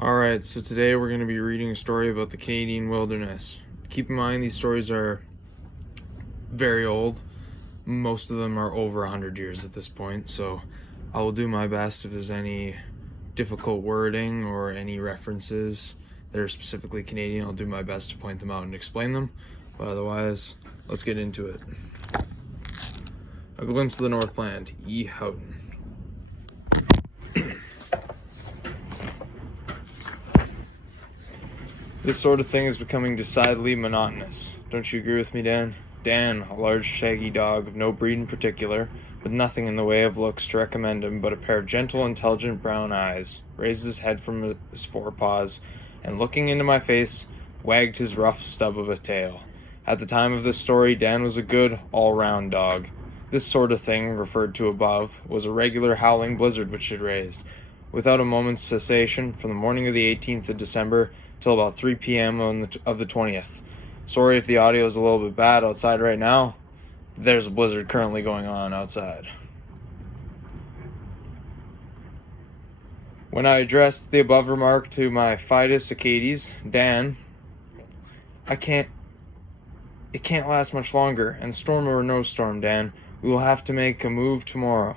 Alright, so today we're going to be reading a story about the Canadian wilderness. Keep in mind these stories are very old. Most of them are over 100 years at this point, so I will do my best. If there's any difficult wording or any references that are specifically Canadian, I'll do my best to point them out and explain them. But otherwise, let's get into it. A glimpse of the Northland, E. Houghton. This sort of thing is becoming decidedly monotonous. Don't you agree with me, Dan? Dan, a large shaggy dog of no breed in particular, with nothing in the way of looks to recommend him but a pair of gentle, intelligent brown eyes, raised his head from his forepaws, and looking into my face, wagged his rough stub of a tail. At the time of this story, Dan was a good, all-round dog. This sort of thing, referred to above, was a regular howling blizzard which it raised, without a moment's cessation, from the morning of the 18th of December till about 3 p.m. of the 20th. Sorry if the audio is a little bit bad outside right now. There's a blizzard currently going on outside. When I addressed the above remark to my Fidus Acades, Dan, it can't last much longer, and storm or no storm, Dan, we will have to make a move tomorrow.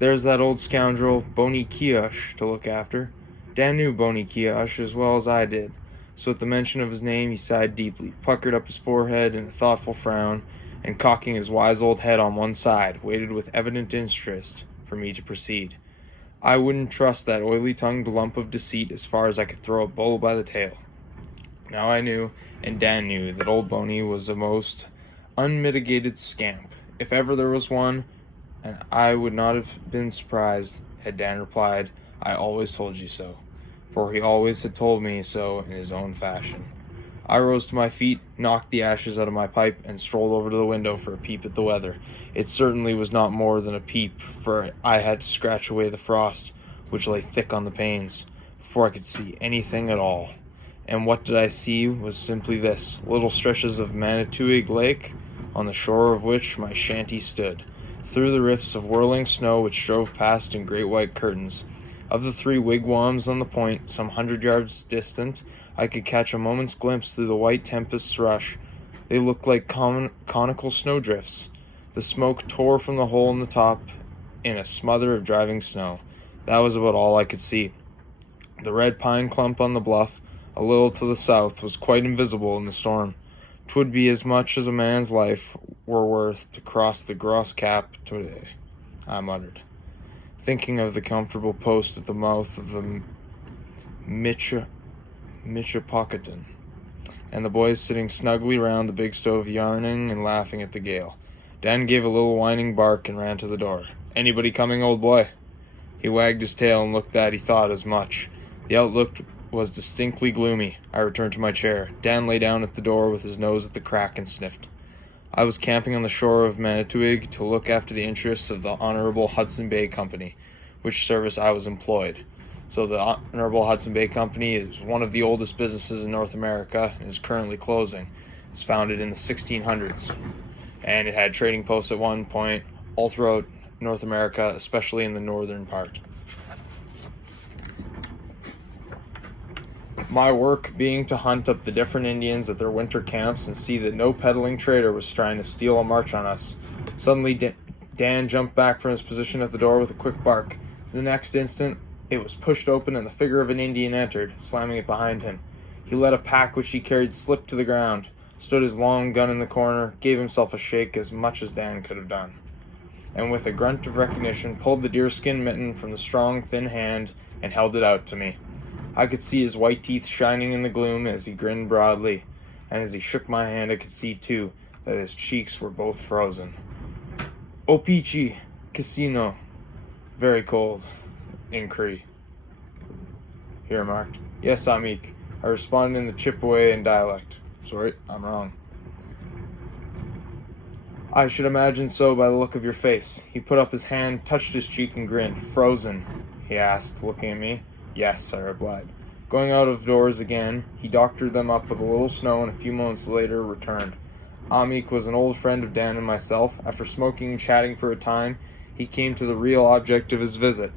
There's that old scoundrel, Boney Kiosh, to look after. Dan knew Boney Kiosh as well as I did, so at the mention of his name he sighed deeply, puckered up his forehead in a thoughtful frown, and cocking his wise old head on one side, waited with evident interest for me to proceed. I wouldn't trust that oily-tongued lump of deceit as far as I could throw a bull by the tail. Now I knew, and Dan knew, that old Boney was a most unmitigated scamp, if ever there was one, and I would not have been surprised had Dan replied, "I always told you so," for he always had told me so in his own fashion. I rose to my feet, knocked the ashes out of my pipe, and strolled over to the window for a peep at the weather. It certainly was not more than a peep, for I had to scratch away the frost, which lay thick on the panes, before I could see anything at all. And what did I see was simply this: little stretches of Manitowoc Lake, on the shore of which my shanty stood, through the rifts of whirling snow which drove past in great white curtains. Of the 3 wigwams on the point, some 100 yards distant, I could catch a moment's glimpse through the white tempest's rush. They looked like conical snowdrifts. The smoke tore from the hole in the top in a smother of driving snow. That was about all I could see. The red pine clump on the bluff, a little to the south, was quite invisible in the storm. 'Twould be as much as a man's life were worth to cross the Gross Cap today, I muttered, thinking of the comfortable post at the mouth of the Michipocaton, and the boys sitting snugly round the big stove yarning and laughing at the gale. Dan gave a little whining bark and ran to the door. "Anybody coming, old boy?" He wagged his tail and looked that he thought as much. The outlook was distinctly gloomy. I returned to my chair. Dan lay down at the door with his nose at the crack and sniffed. I was camping on the shore of Manitowoc to look after the interests of the Honorable Hudson Bay Company, which service I was employed. So the Honorable Hudson Bay Company is one of the oldest businesses in North America and is currently closing. It was founded in the 1600s, and it had trading posts at one point all throughout North America, especially in the northern part. My work being to hunt up the different Indians at their winter camps and see that no peddling trader was trying to steal a march on us. Suddenly, Dan jumped back from his position at the door with a quick bark. The next instant, it was pushed open and the figure of an Indian entered, slamming it behind him. He let a pack which he carried slip to the ground, stood his long gun in the corner, gave himself a shake as much as Dan could have done, and with a grunt of recognition pulled the deerskin mitten from the strong, thin hand and held it out to me. I could see his white teeth shining in the gloom as he grinned broadly, and as he shook my hand I could see, too, that his cheeks were both frozen. "Opeechee, Casino, very cold," in Cree, he remarked. "Yes, Amik," I responded in the Chippewayan dialect. "Sorry, I'm wrong." "I should imagine so by the look of your face." He put up his hand, touched his cheek, and grinned. "Frozen?" he asked, looking at me. "Yes," I replied. Going out of doors again, he doctored them up with a little snow, and a few moments later returned. Amik was an old friend of Dan and myself. After smoking and chatting for a time, he came to the real object of his visit.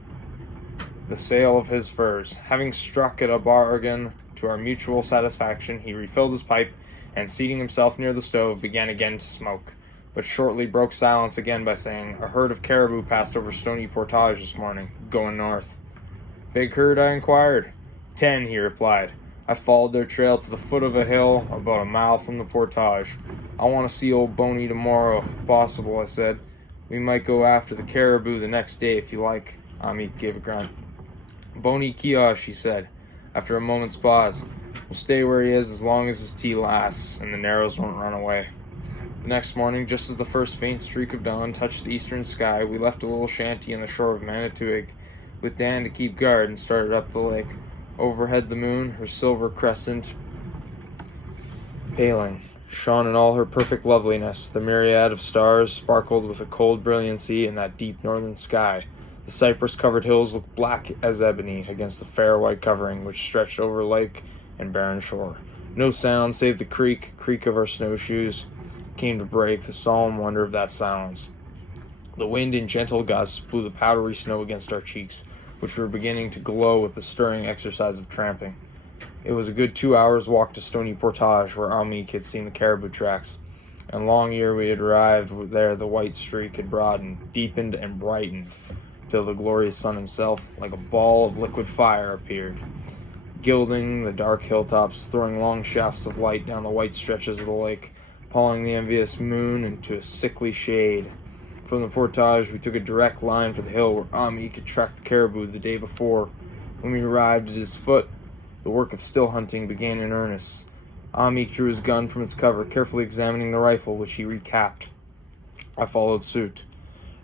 the sale of his furs. Having struck at a bargain to our mutual satisfaction, he refilled his pipe and, seating himself near the stove, began again to smoke, but shortly broke silence again by saying, "A herd of caribou passed over Stony Portage this morning, going north." "Big herd?" I inquired. "10, he replied. I followed their trail to the foot of a hill about a mile from the portage. "I want to see old Boney tomorrow, if possible," I said. "We might go after the caribou the next day, if you like." Amik gave a grunt. "Boney Kiosh," he said, after a moment's pause. "We'll stay where he is as long as his tea lasts, and the Narrows won't run away." The next morning, just as the first faint streak of dawn touched the eastern sky, we left a little shanty on the shore of Manitowoc with Dan to keep guard and started up the lake. Overhead the moon, her silver crescent paling, shone in all her perfect loveliness. The myriad of stars sparkled with a cold brilliancy in that deep northern sky. The cypress-covered hills looked black as ebony against the fair white covering which stretched over lake and barren shore. No sound save the creak of our snowshoes came to break the solemn wonder of that silence. The wind in gentle gusts blew the powdery snow against our cheeks, which were beginning to glow with the stirring exercise of tramping. It was a good 2 hours' walk to Stony Portage, where Amik had seen the caribou tracks, and long ere we had arrived there the white streak had broadened, deepened, and brightened, till the glorious sun himself, like a ball of liquid fire, appeared, gilding the dark hilltops, throwing long shafts of light down the white stretches of the lake, appalling the envious moon into a sickly shade. From the portage, we took a direct line for the hill where Amik had tracked the caribou the day before. When we arrived at his foot, the work of still hunting began in earnest. Amik drew his gun from its cover, carefully examining the rifle, which he recapped. I followed suit.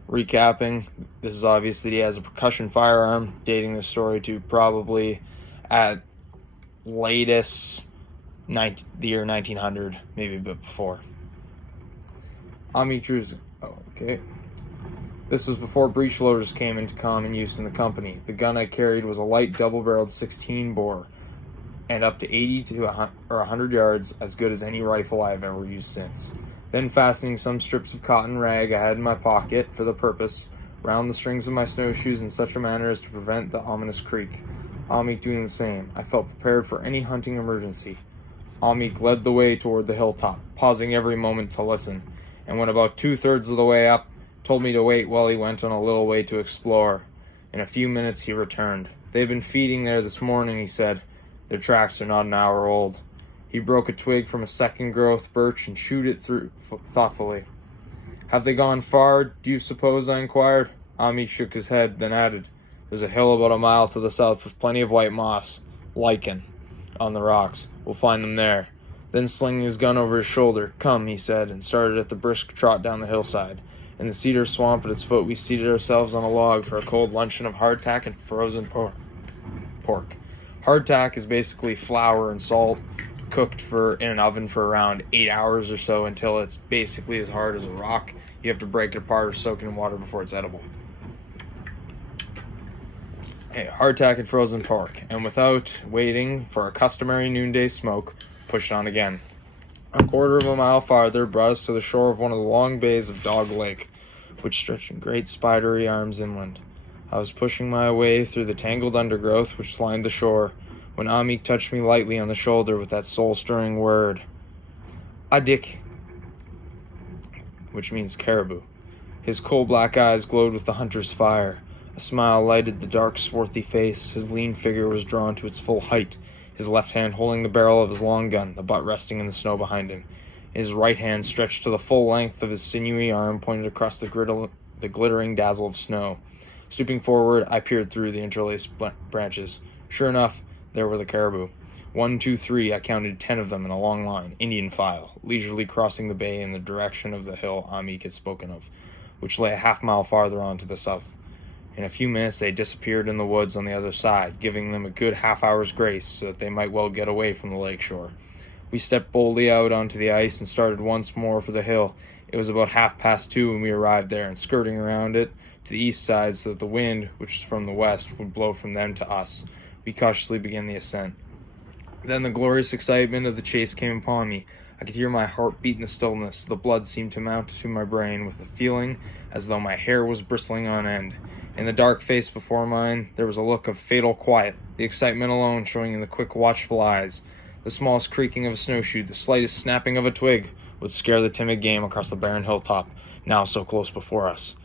Recapping, this is obvious that he has a percussion firearm, dating the story to probably at latest the year 1900, maybe a bit before. Amik drew his... Okay. This was before breech loaders came into common use in the company. The gun I carried was a light double-barreled 16-bore, and up to 80 to 100 yards, as good as any rifle I have ever used since. Then fastening some strips of cotton rag I had in my pocket for the purpose, round the strings of my snowshoes in such a manner as to prevent the ominous creak. Amik doing the same, I felt prepared for any hunting emergency. Amik led the way toward the hilltop, pausing every moment to listen, and when about 2/3 of the way up, told me to wait while he went on a little way to explore. In a few minutes he returned. "They've been feeding there this morning," he said. "Their tracks are not an hour old." He broke a twig from a second-growth birch and chewed it through thoughtfully. "Have they gone far, do you suppose?" I inquired. Amik shook his head, then added, "There's a hill about a mile to the south with plenty of white moss, lichen, on the rocks. We'll find them there." Then slinging his gun over his shoulder, "Come," he said, and started at the brisk trot down the hillside. In the cedar swamp at its foot, we seated ourselves on a log for a cold luncheon of hardtack and frozen pork. Hardtack is basically flour and salt cooked in an oven for around 8 hours or so until it's basically as hard as a rock. You have to break it apart or soak it in water before it's edible. Hardtack and frozen pork, and without waiting for a customary noonday smoke, pushed on again. A quarter of a mile farther brought us to the shore of one of the long bays of Dog Lake, which stretched in great spidery arms inland. I was pushing my way through the tangled undergrowth which lined the shore, when Amik touched me lightly on the shoulder with that soul-stirring word, "Adik," which means caribou. His coal-black eyes glowed with the hunter's fire. A smile lighted the dark, swarthy face. His lean figure was drawn to its full height, his left hand holding the barrel of his long gun, the butt resting in the snow behind him. His right hand, stretched to the full length of his sinewy arm, pointed across the glittering dazzle of snow. Stooping forward, I peered through the interlaced branches. Sure enough, there were the caribou. 1, 2, 3, I counted 10 of them in a long line, Indian file, leisurely crossing the bay in the direction of the hill Amik had spoken of, which lay a half-mile farther on to the south. In a few minutes they disappeared in the woods on the other side, giving them a good half-hour's grace so that they might well get away from the lake shore. We stepped boldly out onto the ice and started once more for the hill. It was about 2:30 when we arrived there, and skirting around it to the east side so that the wind, which was from the west, would blow from them to us, we cautiously began the ascent. Then the glorious excitement of the chase came upon me. I could hear my heart beat in the stillness. The blood seemed to mount to my brain with a feeling as though my hair was bristling on end, In the dark face before mine, there was a look of fatal quiet, the excitement alone showing in the quick, watchful eyes. The smallest creaking of a snowshoe, the slightest snapping of a twig, would scare the timid game across the barren hilltop, now so close before us.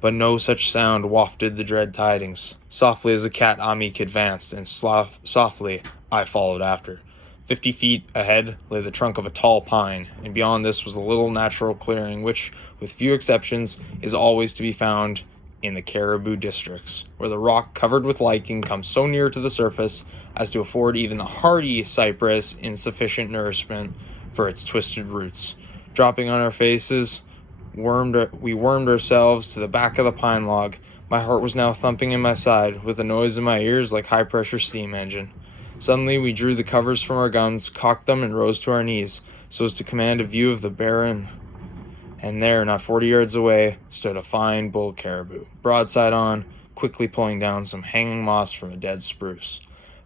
But no such sound wafted the dread tidings. Softly as a cat, Amik advanced, and softly I followed after. 50 feet ahead lay the trunk of a tall pine, and beyond this was a little natural clearing which, with few exceptions, is always to be found in the Caribou districts, where the rock covered with lichen comes so near to the surface as to afford even the hardy cypress insufficient nourishment for its twisted roots. Dropping on our faces, we wormed ourselves to the back of the pine log. My heart was now thumping in my side, with a noise in my ears like high-pressure steam engine. Suddenly we drew the covers from our guns, cocked them, and rose to our knees, so as to command a view of the barren. And there, not 40 yards away, stood a fine bull caribou, broadside on, quickly pulling down some hanging moss from a dead spruce.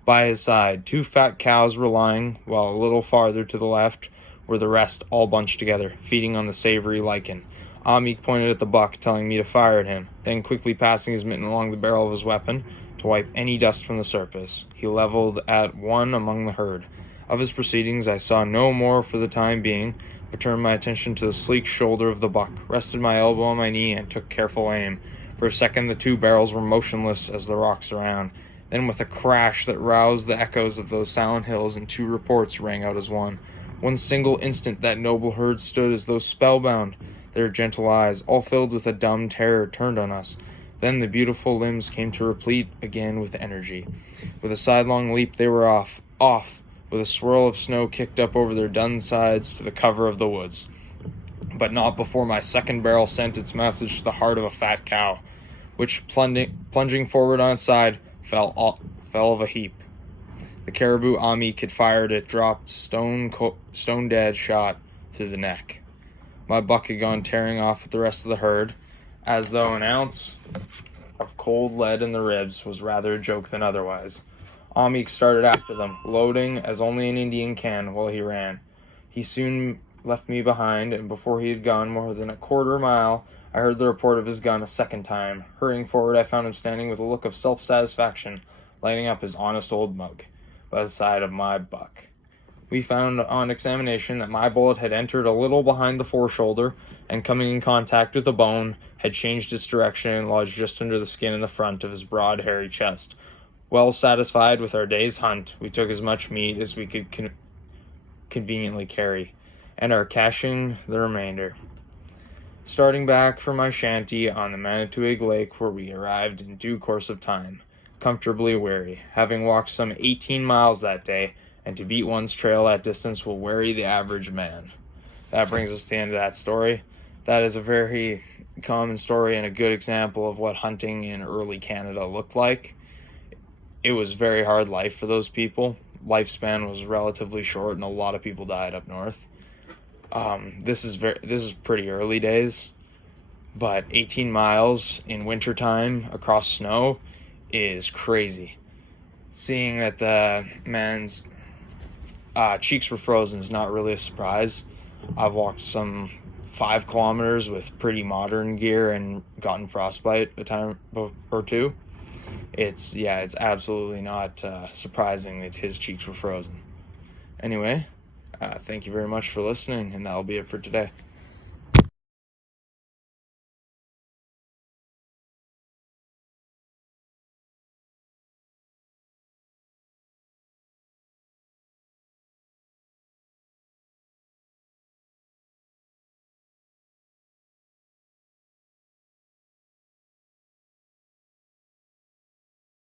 By his side, 2 fat cows were lying, while a little farther to the left were the rest all bunched together, feeding on the savory lichen. Amik pointed at the buck, telling me to fire at him, then quickly passing his mitten along the barrel of his weapon to wipe any dust from the surface. He leveled at one among the herd. Of his proceedings I saw no more for the time being, but turned my attention to the sleek shoulder of the buck, rested my elbow on my knee, and took careful aim. For a second the 2 barrels were motionless as the rocks around. Then with a crash that roused the echoes of those silent hills, and 2 reports rang out as one. One single instant that noble herd stood as though spellbound, their gentle eyes, all filled with a dumb terror, turned on us. Then the beautiful limbs came to replete again with energy. With a sidelong leap they were off, with a swirl of snow kicked up over their dun sides to the cover of the woods. But not before my second barrel sent its message to the heart of a fat cow, which, plunging forward on its side, fell of a heap. The caribou Amik had fired it, dropped stone dead shot through the neck. My buck had gone tearing off with the rest of the herd, as though an ounce of cold lead in the ribs was rather a joke than otherwise. Amik started after them, loading as only an Indian can while he ran. He soon left me behind, and before he had gone more than a quarter mile, I heard the report of his gun a second time. Hurrying forward, I found him standing with a look of self-satisfaction, lighting up his honest old mug by the side of my buck. We found on examination that my bullet had entered a little behind the foreshoulder, and coming in contact with the bone, had changed its direction and lodged just under the skin in the front of his broad, hairy chest. Well satisfied with our day's hunt, we took as much meat as we could conveniently carry, and are caching the remainder. Starting back from my shanty on the Manitowoc Lake, where we arrived in due course of time, comfortably weary, having walked some 18 miles that day, and to beat one's trail that distance will weary the average man. That brings us to the end of that story. That is a very common story and a good example of what hunting in early Canada looked like. It was very hard life for those people. Lifespan was relatively short, and a lot of people died up north. This is pretty early days, but 18 miles in wintertime across snow is crazy. Seeing that the man's cheeks were frozen is not really a surprise. I've walked some 5 kilometers with pretty modern gear and gotten frostbite a time or two. It's absolutely not surprising that his cheeks were frozen. Anyway, thank you very much for listening, and that'll be it for today.